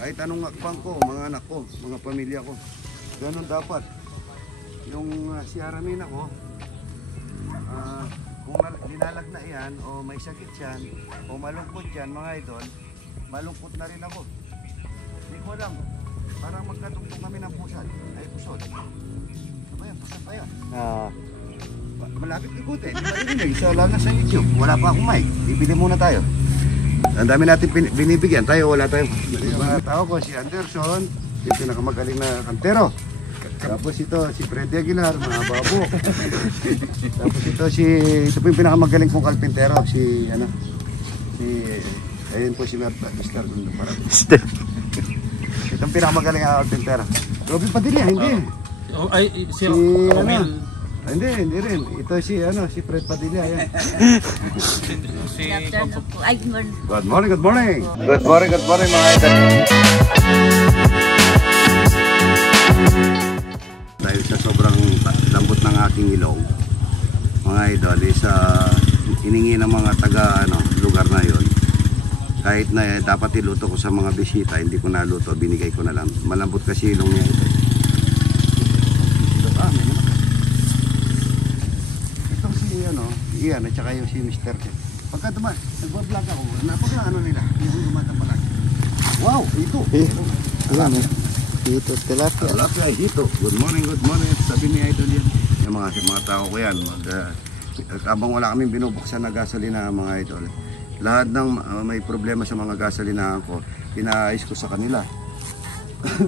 Kahit anong akbang ko, mga anak ko, mga pamilya ko. Ganun dapat. Yung si Aramina ko, kung dinalag na yan, o may sakit yan, o malungkot yan, mga idol, malungkot na rin ako. Hindi ko alam. Parang magkatungtong kami ng pusad. Ay, pusod. Ano ba yan? Pusad pa yan. Malapit ikutin. Hindi marinig. So, lalo na sa YouTube. Wala pa akong mic. Bibili muna tayo. Ang dami natin binibigyan. Tayo, wala tayo. Yung mga tao ko, si Anderson, yung pinakamagaling na kantero. Tapos ito, si Freddy Aguilar, mga babo. Tapos ito po yung pinakamagaling kong kalpintero. Ayun po si Mr. Gundo para. Ito ang pinakamagaling na kalpintero. Robin Padilla, hindi. Si Romel. Hindi rin. Ito si Fred Padilla, yan. Good morning mga idol. Dahil sa sobrang lambot ng aking ilong, mga idol, hiningi ng mga taga lugar na yon. Kahit na dapat iluto ko sa mga bisita, hindi ko naluto, binigay ko na lang. Malambot kasi ilong niya ito. Itong si Ian at saka yung si Mr. Ken. Pagka nag-vlog ako, napaka nila, yung lumatapalag. Wow, ito. Ayan Hito, tilapia. Tilapia, hito. Good morning. Sabi ni Idol yan. Yung mga tao ko yan. Habang wala kaming binubuksan na gasolina, mga Idol. Lahat ng may problema sa mga gasolina ko, pinaayos ko sa kanila.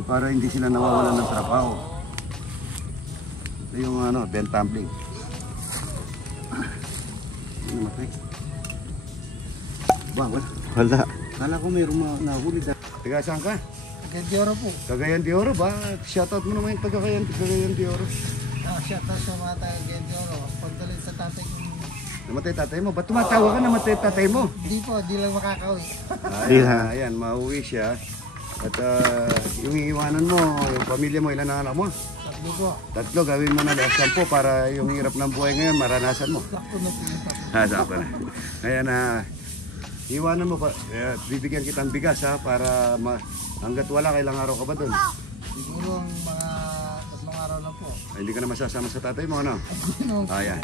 Para hindi sila nawawalan ng trabaho. Ito yung Ben Tumbling. Ano matay? Ba, wala. Kala ko mayroong nahuli. Taga saan ka? Cagayan de Oro po. Cagayan de Oro ba? Shoutout mo naman yung taga Cagayan de Oro. Shoutout sa mga taga Cagayan de Oro. Pagdalit sa tatay ko. Namatay tatay mo? Ba't tumatawa ka namatay tatay mo? Hindi po, di lang makakauwi. Ayan, mauwi siya. At yung iiwanan mo, yung pamilya mo, ilan ang anak mo? Tatlo po. Tatlo, gawin mo na 10 para yung hirap ng buhay ngayon, maranasan mo. Sakto na po. Sakto na. Ayan iwanan mo pa. Bibigyan kitang bigas para hanggat wala, kailang araw ka ba doon? Siguro mga 3 araw lang po. Ay, hindi ka na masasama sa tatay mo, ano? Ayan.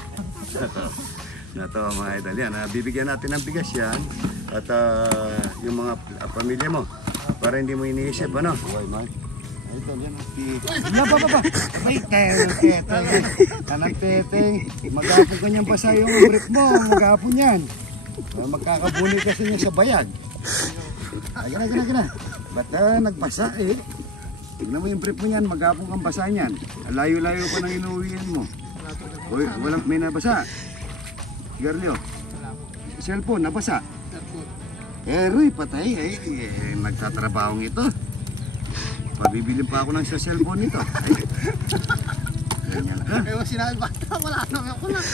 Ito mga idol yan. Bibigyan natin ng bigas yan. At yung mga pamilya mo. Para hindi mo iniisip, ano? Uy, man. Ito, yan. Ba. Ay, teteng. Mag-apon ka niyan basa yung brick mo. Mag-apon yan. Magkakabuli kasi niya sa bayag. Gana. Ba't nagbasa eh? Tignan mo yung brief mo yan, mag-apong kang basa niyan. Layo-layo pa nang inuwiin mo. Uy, walang may nabasa. Garlio, cellphone, nabasa. Roy, patay. Nagtatrabahong ito. Pabibilin pa ako ng sa cellphone nito. Ganyan ka. Kaya sinabi ba? Wala naman ako lang.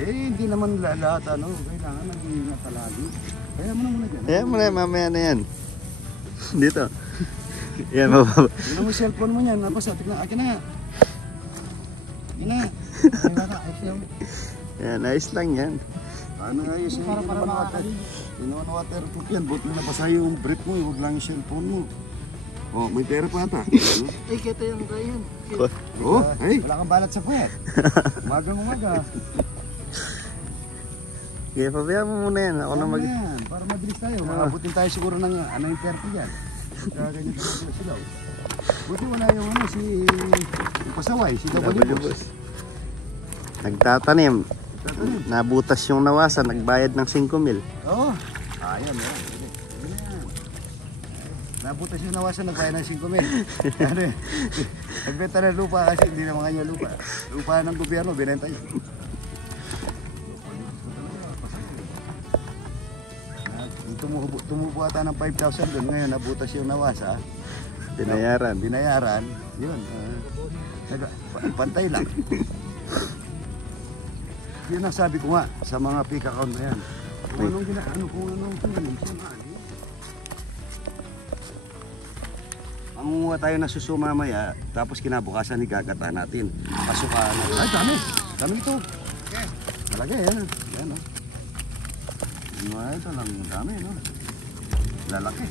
Hindi naman lahat kailangan nag-iingat palagi. Kaya mo na muna dyan. Kaya mo na, mamaya na yan. Dito. Yan, mababa. Tignan mo cellphone mo yan, nabasa. Tignan, akin na. Yan, ayos lang yan. Paano ayos yan? Para makakaligo. Waterproof yan. Buti na nabasa yung brief mo, huwag lang yung cellphone mo. Oh, may pera pa ata. Kita yung ganyan. Oh, ay. Wala kang balat sa puwet. Umaga. Kaya pabayaan mo muna yan. Ako na para mabilis tayo. Makabutin tayo siguro ng 9:30 yan. Ganyan pa sila. Buti wala yung yung pasaway, si W Boss. Nagtatanim. Nabutas yung nawasan, nagbayad ng 5,000. Oo. Ayan. Nabutas yung nawasan, nagbayad ng 5,000. Nagbenta ng lupa kasi hindi naman kanya lupa. Lupa ng gobyerno, binenta niya. Tumubo ata ng 5,000 doon. Ngayon nabutas yung nawasa. Binayaran. Yun. Pantay lang. Yun ang sabi ko nga sa mga peak account na yan. Kung anong mangunguha tayo na suso mamaya, tapos kinabukasan igagata natin. Pasukan. Ay, dami. Dami ito. Talaga yan. Yan, no? Ito lang dami, no? Lalaki.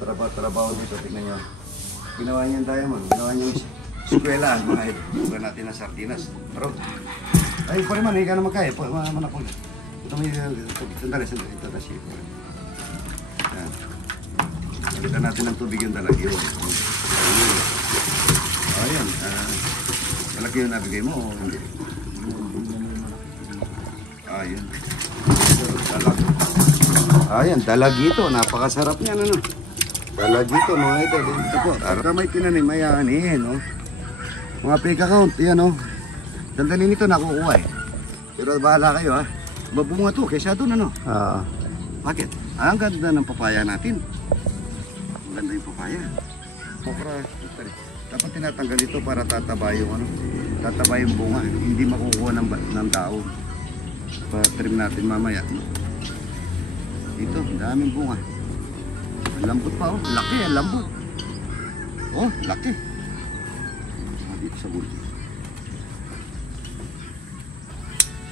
trabaho dito, tingnan nyo. Ginawa niya yung diamond, ginawa niya yung eskwelahan, mga ito. Buka natin ng sardinas. Pero, ay, pa rin man, hindi ka na magkaya. Manapol. Ito may, sandali, ito na siya. Yan. Kita natin ng tubig yung dalag yun. Ayan, malaki yung nabigay mo o hindi? Ayan. Dalag. Ayan, dalagito. Napakasarap niyan, ano? Dalagito, mga ito. Dito po. Para may tinanim, may aanihin, no? Mga fake account, yan, no? Dandali nito, nakukuha, eh. Pero bahala kayo, ha? Mabunga to, kaysa doon, ano? Bakit? Ang ganda ng papaya natin. Ang ganda yung papaya. Okra, dapat tinatanggal ito para tataba yung, ano? Tataba yung bunga. Hindi makukuha ng daon. Pa-trim natin mamaya. Ito, daming bunga. Ang lambot pa, oh. Laki, ang lambot. Oh, laki. Dito sa bulto.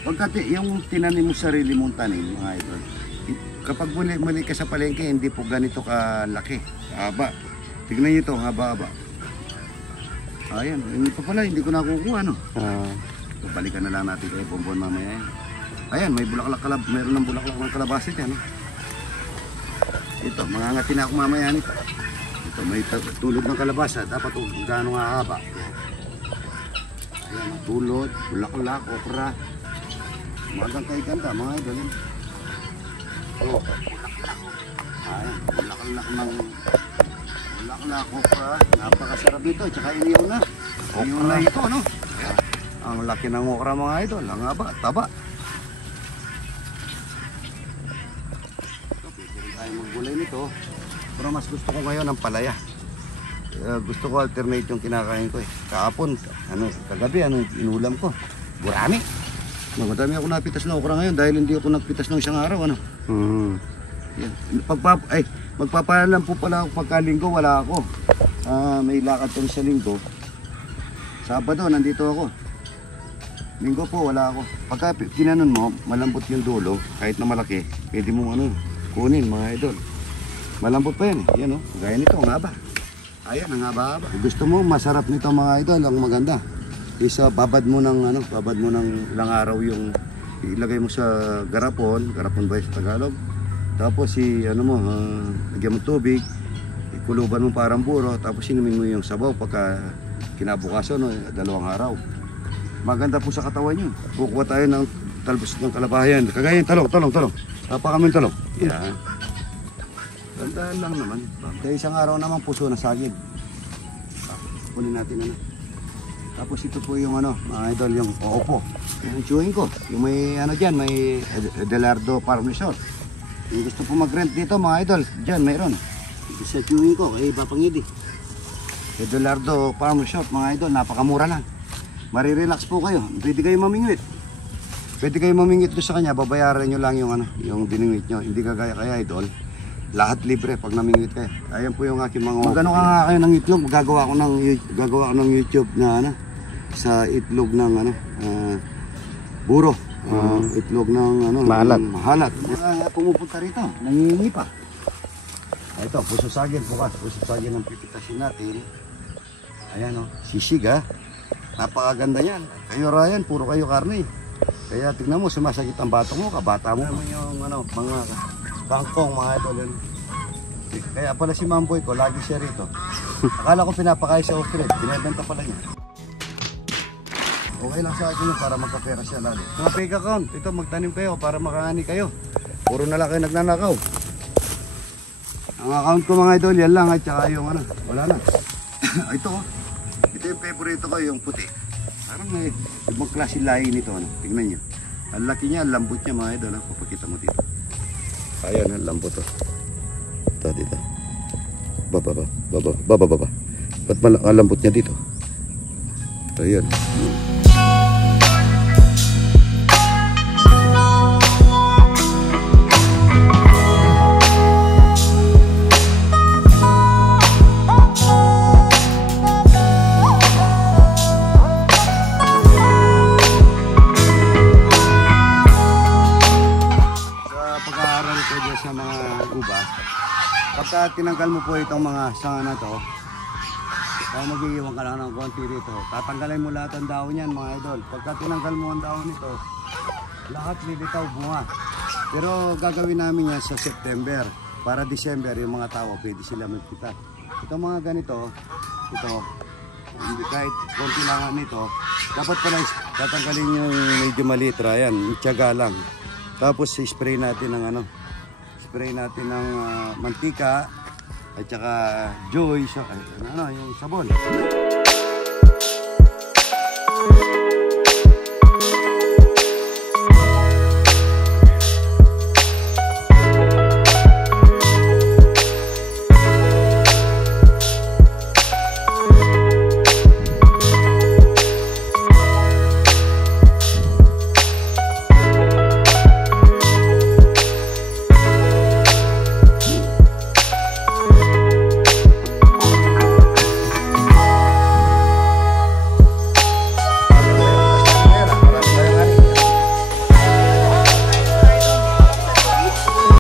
Pagkati, yung tinanim mo sarili mong tanim, mga idol, kapag muli ka sa palengke, hindi po ganito kalaki. Haba. Tignan nyo ito, haba-haba. Ayan, hindi pa pala, hindi ko nakukuha, no? Balikan na lang natin kayo, bonbon mamaya yan. Ayan, may bulaklak, mayroon ng bulaklak ng kalabasa dyan, no? Ito, mangangatin ako mamaya nito. Ito, may tulog ng kalabasa. Dapat kung gaano nga haba. Ayan, tulog, bulaklak, okra. Magang kay ganda, mga idol. Oh, bulaklak. Ayan, bulaklak, okra. Napakasarap nito, tsaka iniyaw na. Iniyaw na ito, no? Ayan. Ang laki ng okra, mga idol. Ang haba, taba. Maggulay nito, pero mas gusto ko ngayon ang palaya. Gusto ko alternate yung kinakain ko, eh. Kahapon, kagabi, inulam ko? Gurami. Madami ako napitas na okra ngayon dahil hindi ako nagpitas ng isang araw, ano? Yan. Magpapaalam po pala ako pagkalinggo, wala ako. May lakad ko sa linggo. Sabado, nandito ako. Linggo po, wala ako. Pagka tinanon mo, malambot yung dulo, kahit na malaki, pwede mong kunin, mga idol. Malambot pa yan, eh. Yan, oh. Gaya nito, ang haba. Ayan, ang haba-haba. Gusto mo, masarap nito, mga idol, ang maganda. Isa, babad mo ng ilang araw yung ilagay mo sa garapon ba sa Tagalog. Tapos lagyan mo tubig, ikuluban mo parang buro, tapos inumin mo yung sabaw pagka kinabukasan, no, 2 araw. Maganda po sa katawan yun. Kukuha tayo ng talbos ng kalabayan. Kagaya yung talong. Tapakan mo yung talong. Yan. Gandaan lang naman. Kaya isang araw naman puso na sagid. Kunin natin, Tapos ito po yung mga idol, yung oopo. Yung chewing ko. Yung may dyan, may Adelardo Farm Resort. Yung gusto po mag-rent dito, mga idol, dyan mayroon. Ito sa chewing ko, kay Papangidi. Adelardo Farm Resort, mga idol, napakamura lang. Marirelax po kayo. Pwede kayo mamingwit. Doon sa kanya, babayaran nyo lang yung diningwit nyo. Hindi kagaya kaya idol. Lahat libre pag namingwit kayo. Ayan po yung aking mga... Magano ka nga kayo ng itlog, gagawa ko ng YouTube na sa itlog ng buro. Itlog ng mahalat. Pumupunta rito, nangingi pa. Ito, pususagin bukas. Pususagin ang pipitasin natin. Ayan, sisig, napakaganda yan. Kayo Ryan, puro kayo karne. Kaya tignan mo, sumasakit ang bato mo, kabata mo. Yung mga kangkong, mga idol. Kaya pala si Mamboy ko, lagi siya rito. Akala ko pinapakain sa off-grid, binibenta pala niya. Okay lang sa akin yun para magkapera siya lalo. Mga fake account, ito magtanim kayo para makaani kayo. Puro na lang kayo nagnanakaw. Ang account ko, mga idol, yan lang at saka yung wala na. Ito yung favorito ko, yung puti. Parang may ibang klase lahi nito, tignan nyo. Ang laki niya, ang lambot niya, mga idol, papakita mo dito. Ayan, ang lambot to. Ito, dito. Baba. Ba't ang lambot niya dito? Ayan. Pagka pagka tinanggal mo po itong mga sanga na to, mag-iiwan ka lang ng konti dito. Tatanggalin mo lahat ng daon yan mga idol. Pagka tinanggal mo ang daon nito, lahat lilitaw bunga. Pero gagawin namin yan sa September. Para December, yung mga tao, pwede sila magpita. Ito mga ganito, ito, kahit konti lang nito, dapat pala tatanggalin yung medyo malitra. Yan, tiyaga lang. Tapos spray natin ng mantika at saka Joy, yung sabon.